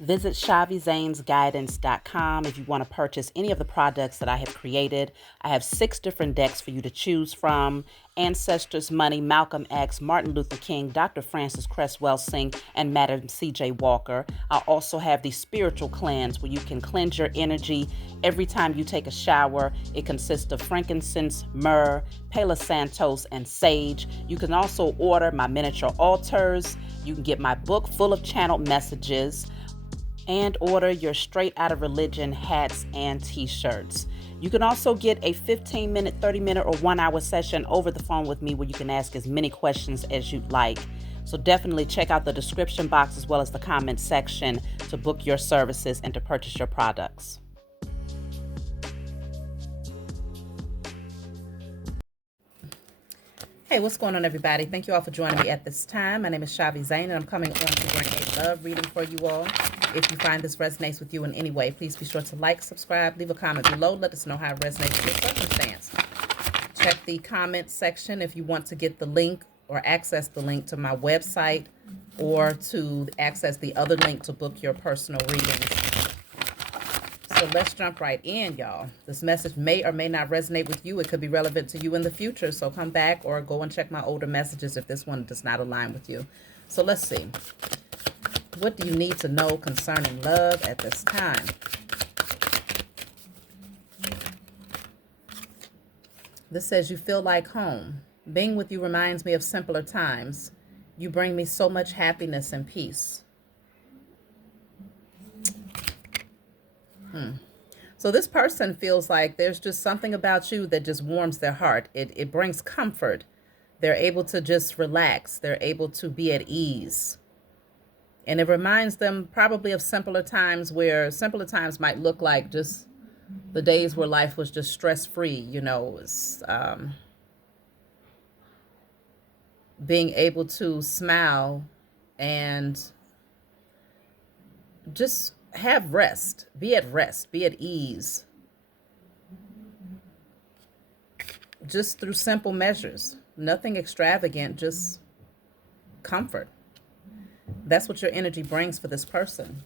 Visit ShaviZanesGuidance.com if you want to purchase any of the products that I have created. I have 6 different decks for you to choose from: Ancestors Money, Malcolm X, Martin Luther King, Dr. Francis Cresswell Singh, and Madam C.J. Walker. I also have the Spiritual Cleanse, where you can cleanse your energy every time you take a shower. It consists of frankincense, myrrh, Palo Santos, and sage. You can also order my miniature altars. You can get my book full of channeled messages, and order your Straight Outta Religion hats and t-shirts. You can also get a 15-minute, 30-minute, or 1-hour session over the phone with me where you can ask as many questions as you'd like. So definitely check out the description box as well as the comment section to book your services and to purchase your products. Hey, what's going on, everybody? Thank you all for joining me at this time. My name is Shavi Zane, and I'm coming on to bring a love reading for you all. If you find this resonates with you in any way, please be sure to like, subscribe, leave a comment below. Let us know how it resonates with your circumstance. Check the comment section if you want to get the link or access the link to my website, or to access the other link to book your personal readings. So let's jump right in, y'all. This message may or may not resonate with you. It could be relevant to you in the future. So come back or go and check my older messages if this one does not align with you. So let's see. What do you need to know concerning love at this time? This says you feel like home. Being with you reminds me of simpler times. You bring me so much happiness and peace. So this person feels like there's just something about you that just warms their heart. It brings comfort. They're able to just relax. They're able to be at ease. And it reminds them probably of simpler times, where simpler times might look like just the days where life was just stress-free, you know, being able to smile and just have rest, be at ease, just through simple measures, nothing extravagant, just comfort. That's what your energy brings for this person.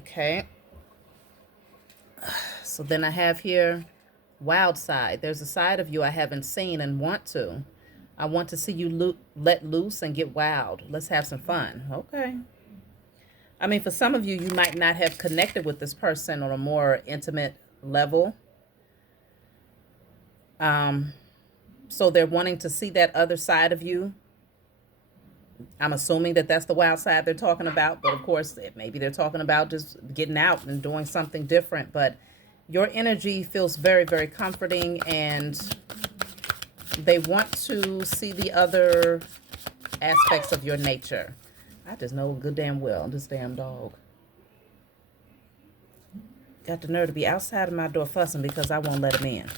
Okay. So then I have here, wild side. There's a side of you I haven't seen and want to. I want to see you let loose and get wild. Let's have some fun. Okay. I mean, for some of you, you might not have connected with this person on a more intimate level. So they're wanting to see that other side of you. I'm assuming that that's the wild side they're talking about. But of course, maybe they're talking about just getting out and doing something different. But your energy feels very, very comforting, and they want to see the other aspects of your nature. I just know good damn well this damn dog got the nerve to be outside of my door fussing because I won't let him in.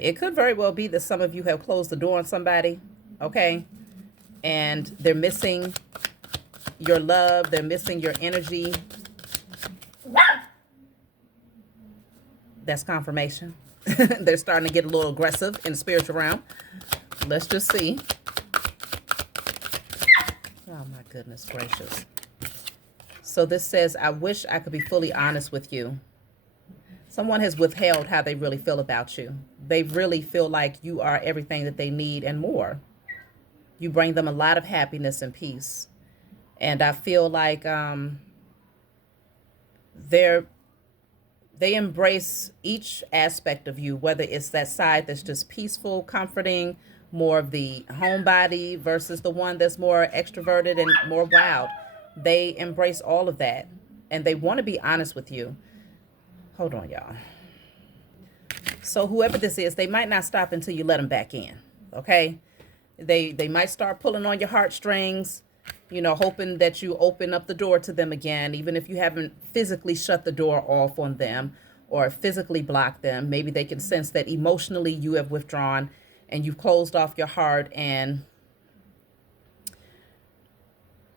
It could very well be that some of you have closed the door on somebody, okay? And they're missing your love. They're missing your energy. That's confirmation. They're starting to get a little aggressive in the spiritual realm. Let's just see. Oh, my goodness gracious. So this says, I wish I could be fully honest with you. Someone has withheld how they really feel about you. They really feel like you are everything that they need and more. You bring them a lot of happiness and peace. And I feel like they embrace each aspect of you, whether it's that side that's just peaceful, comforting, more of the homebody versus the one that's more extroverted and more wild. They embrace all of that, and they want to be honest with you. Hold on, y'all. So whoever this is, they might not stop until you let them back in, okay? They might start pulling on your heartstrings, you know, hoping that you open up the door to them again, even if you haven't physically shut the door off on them or physically blocked them. Maybe they can sense that emotionally you have withdrawn and you've closed off your heart. And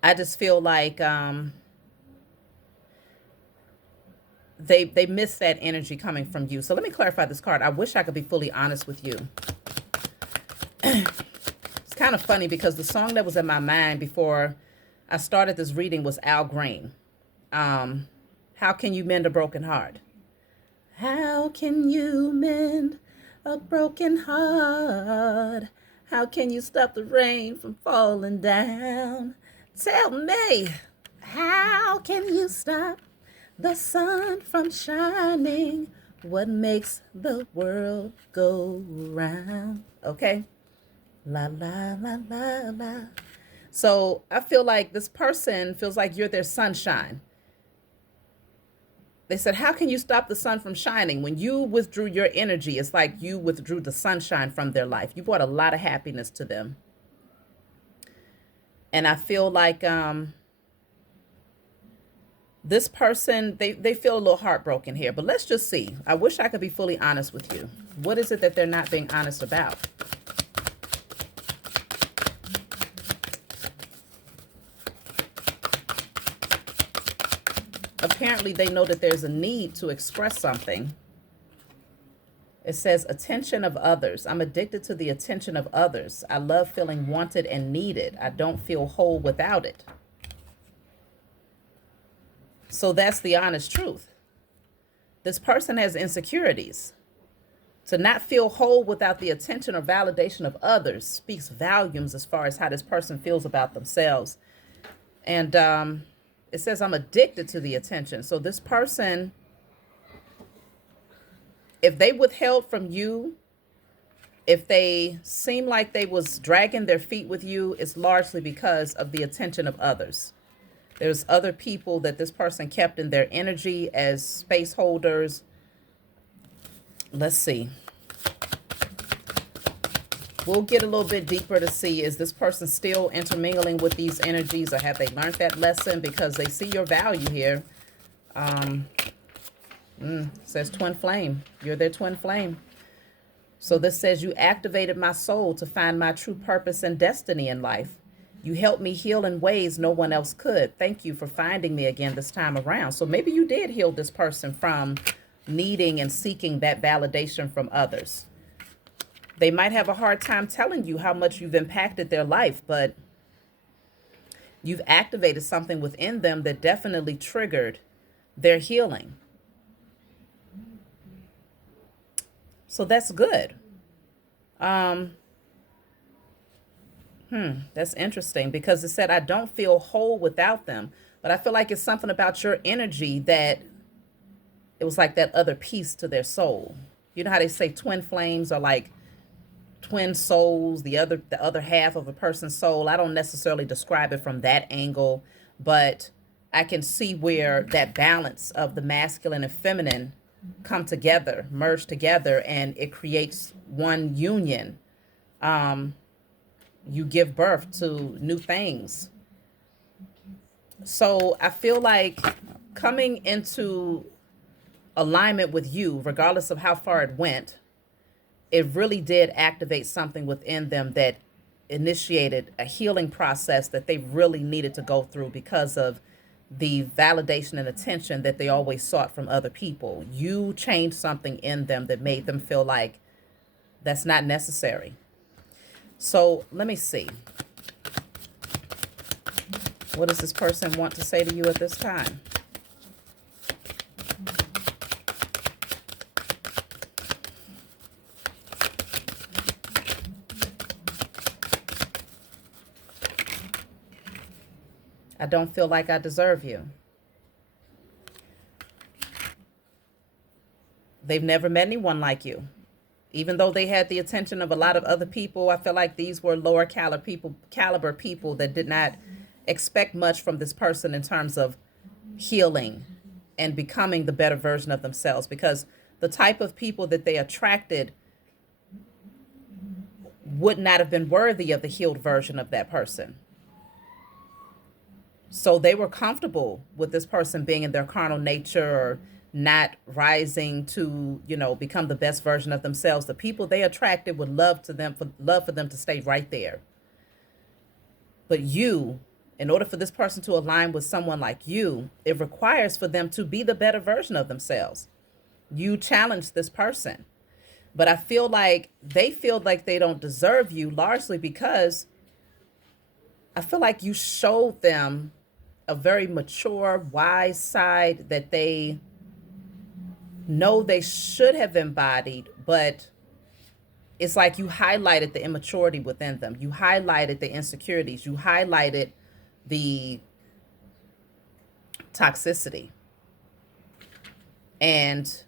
I just feel like they miss that energy coming from you. So let me clarify this card. I wish I could be fully honest with you. It's kind of funny because the song that was in my mind before I started this reading was Al Green. How can you mend a broken heart? How can you mend a broken heart? How can you stop the rain from falling down? Tell me, how can you stop the sun from shining? What makes the world go round? Okay? La la la la la. So I feel like this person feels like you're their sunshine. They said, how can you stop the sun from shining? When you withdrew your energy, it's like you withdrew the sunshine from their life. You brought a lot of happiness to them. And I feel like this person, they feel a little heartbroken here. But let's just see. I wish I could be fully honest with you. What is it that they're not being honest about? Apparently, they know that there's a need to express something. It says attention of others. I'm addicted to the attention of others. I love feeling wanted and needed. I don't feel whole without it. So that's the honest truth. This person has insecurities. To not feel whole without the attention or validation of others speaks volumes as far as how this person feels about themselves. And it says, I'm addicted to the attention. So this person, if they withheld from you, if they seem like they was dragging their feet with you, it's largely because of the attention of others. There's other people that this person kept in their energy as space holders. Let's see. We'll get a little bit deeper to see, is this person still intermingling with these energies, or have they learned that lesson? Because they see your value here. Says twin flame. You're their twin flame. So this says, you activated my soul to find my true purpose and destiny in life. You helped me heal in ways no one else could. Thank you for finding me again this time around. So maybe you did heal this person from needing and seeking that validation from others. They might have a hard time telling you how much you've impacted their life, but you've activated something within them that definitely triggered their healing. So that's good. That's interesting, because it said, I don't feel whole without them, but I feel like it's something about your energy that it was like that other piece to their soul. You know how they say twin flames are like twin souls, the other half of a person's soul. I don't necessarily describe it from that angle, but I can see where that balance of the masculine and feminine come together, merge together, and it creates one union. You give birth to new things. So I feel like coming into alignment with you, regardless of how far it went, it really did activate something within them that initiated a healing process that they really needed to go through because of the validation and attention that they always sought from other people. You changed something in them that made them feel like that's not necessary. So let me see. What does this person want to say to you at this time? I don't feel like I deserve you. They've never met anyone like you. Even though they had the attention of a lot of other people, I feel like these were lower caliber people that did not expect much from this person in terms of healing and becoming the better version of themselves, because the type of people that they attracted would not have been worthy of the healed version of that person. So they were comfortable with this person being in their carnal nature or not rising to, become the best version of themselves. The people they attracted would love for them to stay right there. But you, in order for this person to align with someone like you, it requires for them to be the better version of themselves. You challenge this person. But I feel like they don't deserve you, largely because I feel like you showed them a very mature, wise side that they know they should have embodied, but it's like you highlighted the immaturity within them. You highlighted the insecurities. You highlighted the toxicity. And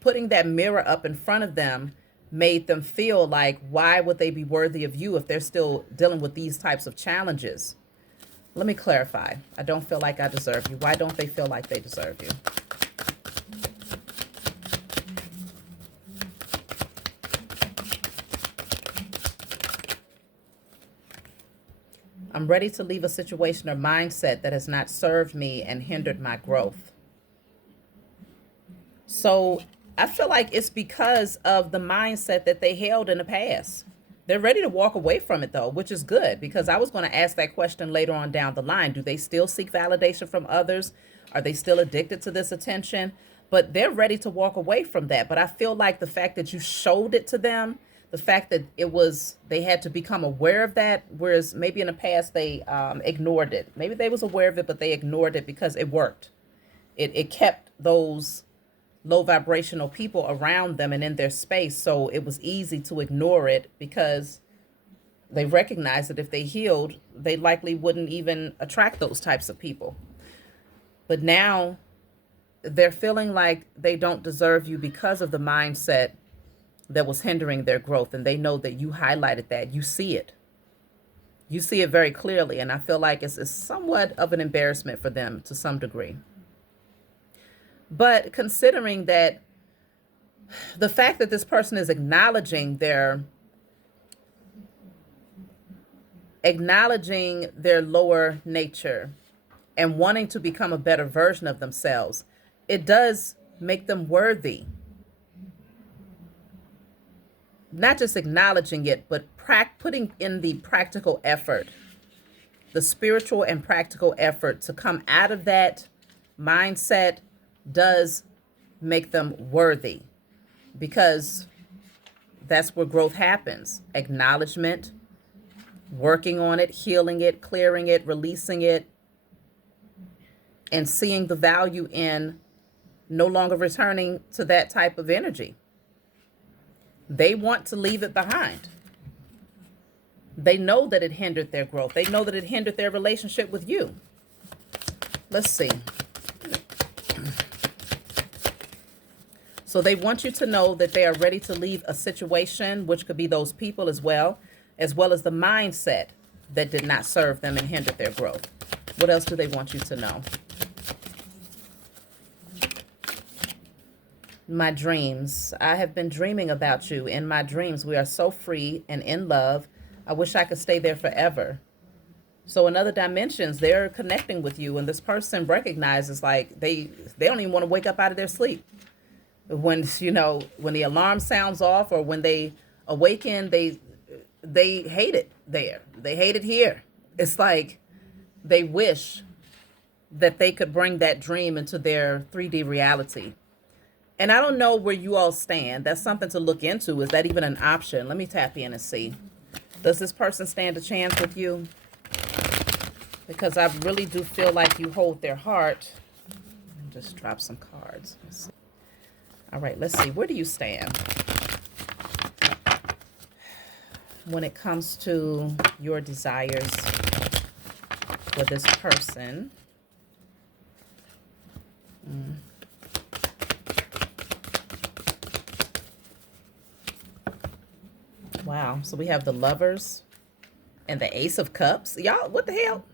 putting that mirror up in front of them made them feel like, why would they be worthy of you if they're still dealing with these types of challenges? Let me clarify. I don't feel like I deserve you. Why don't they feel like they deserve you? I'm ready to leave a situation or mindset that has not served me and hindered my growth. So I feel like it's because of the mindset that they held in the past. They're ready to walk away from it, though, which is good, because I was going to ask that question later on down the line. Do they still seek validation from others? Are they still addicted to this attention? But they're ready to walk away from that. But I feel like the fact that you showed it to them, the fact that they had to become aware of that, whereas maybe in the past they ignored it. Maybe they was aware of it, but they ignored it because it worked. It kept those low vibrational people around them and in their space. So it was easy to ignore it because they recognized that if they healed, they likely wouldn't even attract those types of people. But now they're feeling like they don't deserve you because of the mindset that was hindering their growth. And they know that you highlighted that. You see it. You see it very clearly. And I feel like it's somewhat of an embarrassment for them to some degree. But considering that the fact that this person is acknowledging their lower nature and wanting to become a better version of themselves, it does make them worthy. Not just acknowledging it, but putting in the practical effort, the spiritual and practical effort to come out of that mindset does make them worthy, because that's where growth happens. Acknowledgement, working on it, healing it, clearing it, releasing it, and seeing the value in no longer returning to that type of energy. They want to leave it behind. They know that it hindered their growth. They know that it hindered their relationship with you. Let's see. So they want you to know that they are ready to leave a situation, which could be those people as well as the mindset that did not serve them and hindered their growth. What else do they want you to know? My dreams. I have been dreaming about you. In my dreams, we are so free and in love. I wish I could stay there forever. So in other dimensions, they're connecting with you, and this person recognizes like they don't even want to wake up out of their sleep. When the alarm sounds off or when they awaken, they hate it there. They hate it here. It's like they wish that they could bring that dream into their 3D reality. And I don't know where you all stand. That's something to look into. Is that even an option? Let me tap in and see. Does this person stand a chance with you? Because I really do feel like you hold their heart. Just drop some cards. Let's see. All right, let's see. Where do you stand when it comes to your desires for this person? Wow. So we have the Lovers and the Ace of Cups. Y'all, what the hell?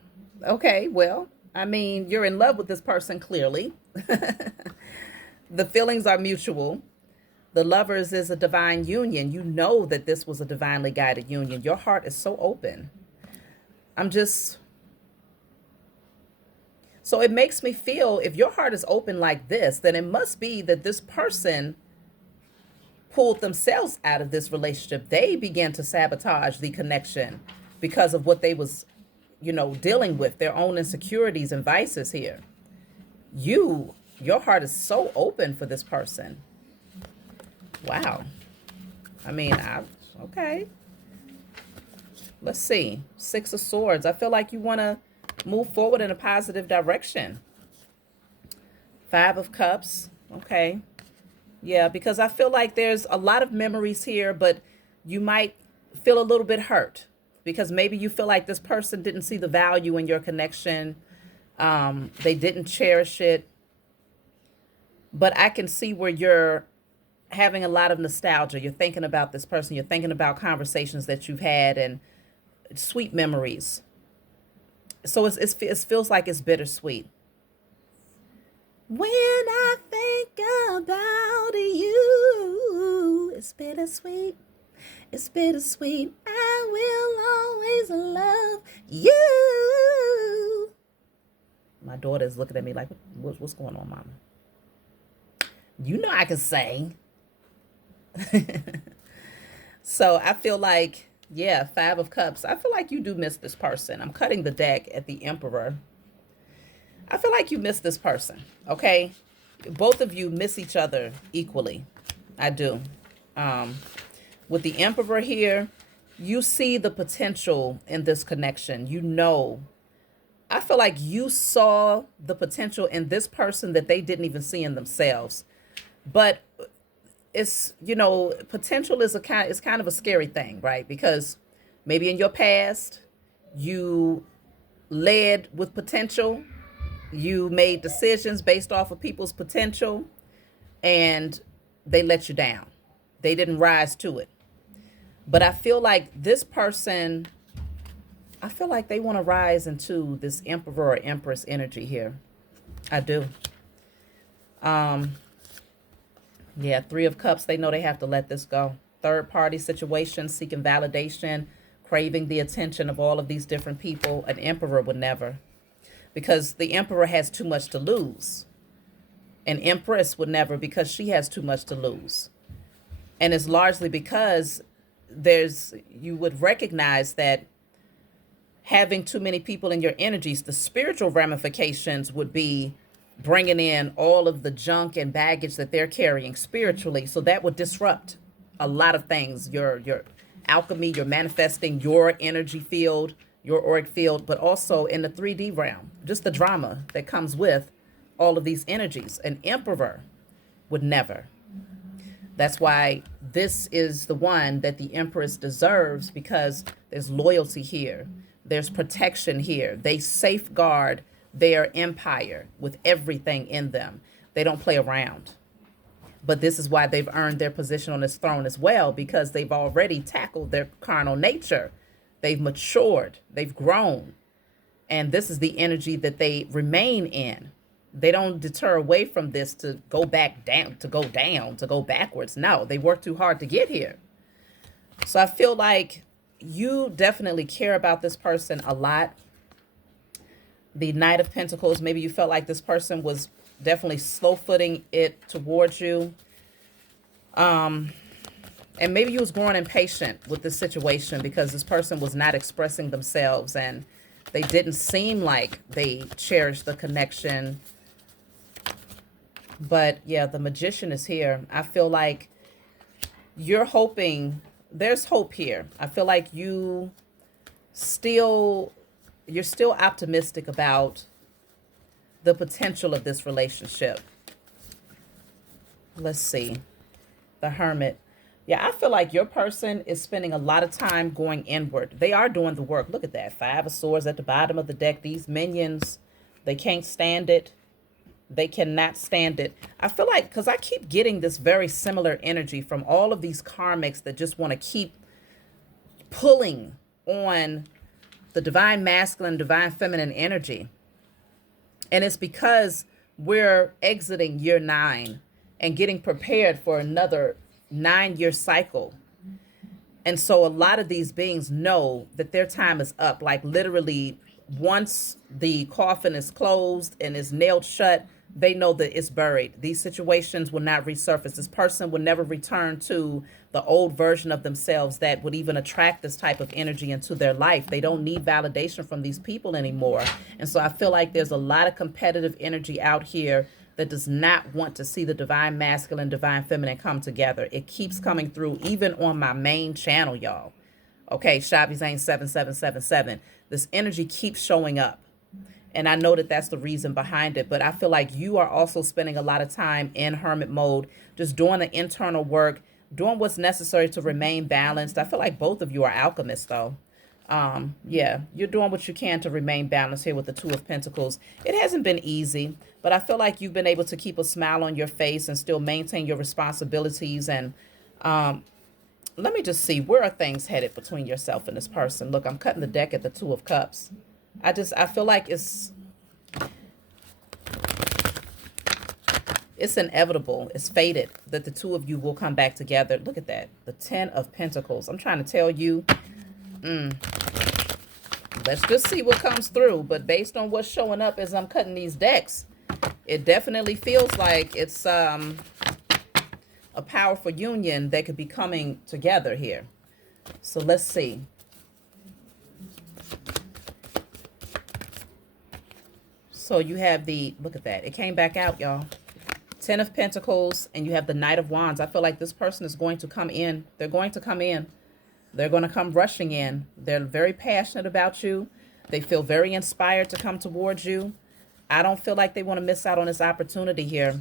Okay, well, I mean, you're in love with this person, clearly. The feelings are mutual. The Lovers is a divine union. You know that this was a divinely guided union. Your heart is so open. So it makes me feel, if your heart is open like this, then it must be that this person pulled themselves out of this relationship. They began to sabotage the connection because of what they was, dealing with, their own insecurities and vices here. Your heart is so open for this person. Wow. I mean, okay. Let's see. Six of Swords. I feel like you want to move forward in a positive direction. Five of Cups. Okay. Yeah, because I feel like there's a lot of memories here, but you might feel a little bit hurt because maybe you feel like this person didn't see the value in your connection. They didn't cherish it. But I can see where you're having a lot of nostalgia. You're thinking about this person. You're thinking about conversations that you've had and sweet memories. So it feels like it's bittersweet. When I think about you, it's bittersweet. It's bittersweet. I will always love you. My daughter is looking at me like, what's going on, mama? You know I can sing. So I feel like, yeah, Five of Cups. I feel like you do miss this person. I'm cutting the deck at the Emperor. I feel like you miss this person, okay? Both of you miss each other equally. I do. With the Emperor here, you see the potential in this connection. You know, I feel like you saw the potential in this person that they didn't even see in themselves. But it's, potential is kind of a scary thing, right? Because maybe in your past, you led with potential. You made decisions based off of people's potential and they let you down. They didn't rise to it. But I feel like this person, I feel like they want to rise into this Emperor or Empress energy here. I do. Yeah, Three of Cups, they know they have to let this go. Third party situation, seeking validation, craving the attention of all of these different people. An Emperor would never. Because the Emperor has too much to lose. An Empress would never, because she has too much to lose. And it's largely because you would recognize that having too many people in your energies, the spiritual ramifications would be bringing in all of the junk and baggage that they're carrying spiritually. So that would disrupt a lot of things. Your alchemy, you're manifesting your energy field, your auric field, but also in the 3D realm, just the drama that comes with all of these energies. An Emperor would never. That's why this is the one that the Empress deserves, because there's loyalty here. There's protection here. They safeguard their empire with everything in them. They don't play around. But this is why they've earned their position on this throne as well, because they've already tackled their carnal nature. They've matured. They've grown. And this is the energy that they remain in. They don't deter away from this to go back down, to go backwards. No, they work too hard to get here. So I feel like you definitely care about this person a lot. The Knight of Pentacles, maybe you felt like this person was definitely slow-footing it towards you. And maybe you was growing impatient with this situation because this person was not expressing themselves and they didn't seem like they cherished the connection. But yeah, the Magician is here. I feel like you're hoping, there's hope here. I feel like you're still optimistic about the potential of this relationship. Let's see. The Hermit. Yeah, I feel like your person is spending a lot of time going inward. They are doing the work. Look at that. Five of Swords at the bottom of the deck. These minions, they can't stand it. They cannot stand it. I feel like, because I keep getting this very similar energy from all of these karmics that just want to keep pulling on the divine masculine, divine feminine energy. And it's because we're exiting year 9 and getting prepared for another 9-year cycle. And so a lot of these beings know that their time is up. Like literally, once the coffin is closed and is nailed shut, they know that it's buried. These situations will not resurface. This person will never return to the old version of themselves that would even attract this type of energy into their life. They don't need validation from these people anymore. And so I feel like there's a lot of competitive energy out here that does not want to see the divine masculine, divine feminine come together. It keeps coming through, even on my main channel, y'all. Okay, Shabby Zane 7777. This energy keeps showing up. And I know that that's the reason behind it. But I feel like you are also spending a lot of time in hermit mode, just doing the internal work, doing what's necessary to remain balanced. I feel like both of you are alchemists, though. Yeah, you're doing what you can to remain balanced here with the Two of Pentacles. It hasn't been easy, but I feel like you've been able to keep a smile on your face and still maintain your responsibilities. And let me just see, where are things headed between yourself and this person? Look, I'm cutting the deck at the Two of Cups. I feel like it's inevitable. It's fated that the two of you will come back together. Look at that. The Ten of Pentacles. I'm trying to tell you, let's just see what comes through. But based on what's showing up as I'm cutting these decks, it definitely feels like it's a powerful union that could be coming together here. So let's see. So you have the, look at that. It came back out, y'all. Ten of Pentacles, and you have the Knight of Wands. I feel like this person is going to come in. They're going to come in. They're going to come rushing in. They're very passionate about you. They feel very inspired to come towards you. I don't feel like they want to miss out on this opportunity here.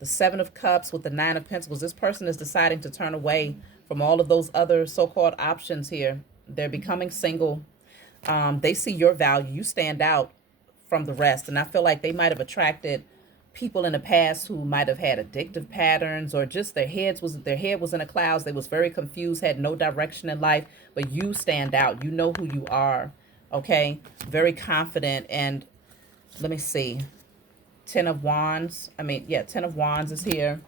The Seven of Cups with the Nine of Pentacles. This person is deciding to turn away from all of those other so-called options here. They're becoming single. They see your value. You stand out from the rest. And I feel like they might have attracted people in the past who might have had addictive patterns, or just their head was in the clouds. They was very confused, had no direction in life, but you stand out. You know who you are. Okay. Very confident. And let me see. Ten of Wands. Ten of Wands is here.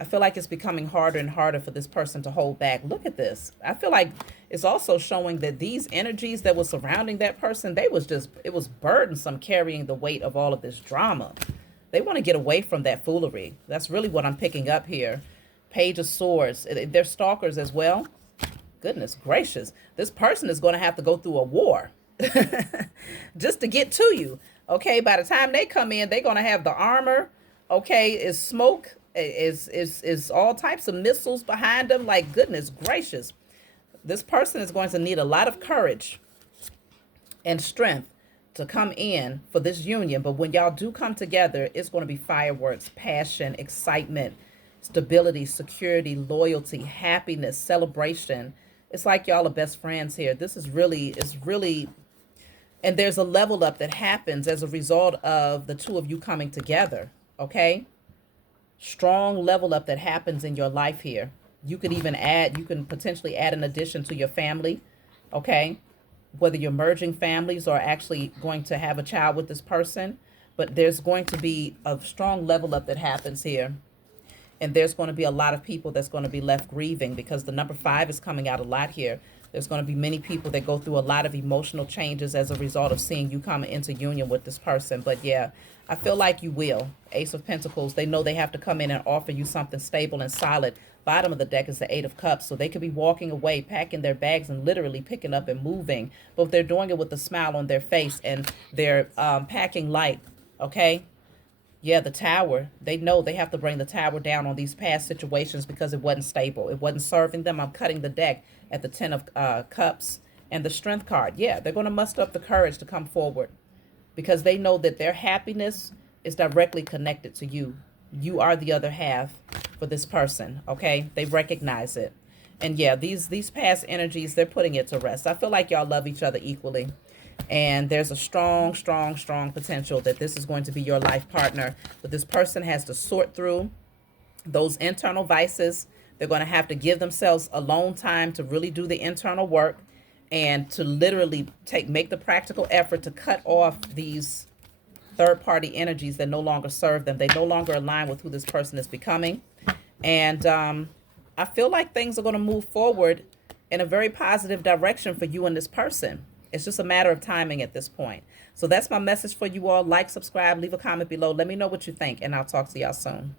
I feel like it's becoming harder and harder for this person to hold back. Look at this. I feel like it's also showing that these energies that were surrounding that person, it was burdensome carrying the weight of all of this drama. They want to get away from that foolery. That's really what I'm picking up here. Page of Swords. They're stalkers as well. Goodness gracious. This person is going to have to go through a war just to get to you. Okay, by the time they come in, they're going to have the armor. Okay, is smoke, is all types of missiles behind them. Like, goodness gracious. This person is going to need a lot of courage and strength to come in for this union. But when y'all do come together, it's going to be fireworks, passion, excitement, stability, security, loyalty, happiness, celebration. It's like y'all are best friends here. This is really, and there's a level up that happens as a result of the two of you coming together. Okay. Strong level up that happens in your life here. You can potentially add an addition to your family. Okay. Whether you're merging families or actually going to have a child with this person, but there's going to be a strong level up that happens here. And there's going to be a lot of people that's going to be left grieving, because the number 5 is coming out a lot here. There's going to be many people that go through a lot of emotional changes as a result of seeing you come into union with this person. But yeah, I feel like you will. Ace of Pentacles, they know they have to come in and offer you something stable and solid. Bottom of the deck is the Eight of Cups. So they could be walking away, packing their bags and literally picking up and moving. But they're doing it with a smile on their face, and they're packing light. Okay. Yeah, the Tower. They know they have to bring the Tower down on these past situations because it wasn't stable. It wasn't serving them. I'm cutting the deck at the Ten of Cups and the Strength card. Yeah, they're going to muster up the courage to come forward, because they know that their happiness is directly connected to you. You are the other half for this person. Okay, they recognize it. And yeah, these past energies, they're putting it to rest. I feel like y'all love each other equally. And there's a strong, strong, strong potential that this is going to be your life partner. But this person has to sort through those internal vices. They're going to have to give themselves alone time to really do the internal work, and to literally make the practical effort to cut off these third-party energies that no longer serve them. They no longer align with who this person is becoming. And I feel like things are going to move forward in a very positive direction for you and this person. It's just a matter of timing at this point. So that's my message for you all. Like, subscribe, leave a comment below. Let me know what you think, and I'll talk to y'all soon.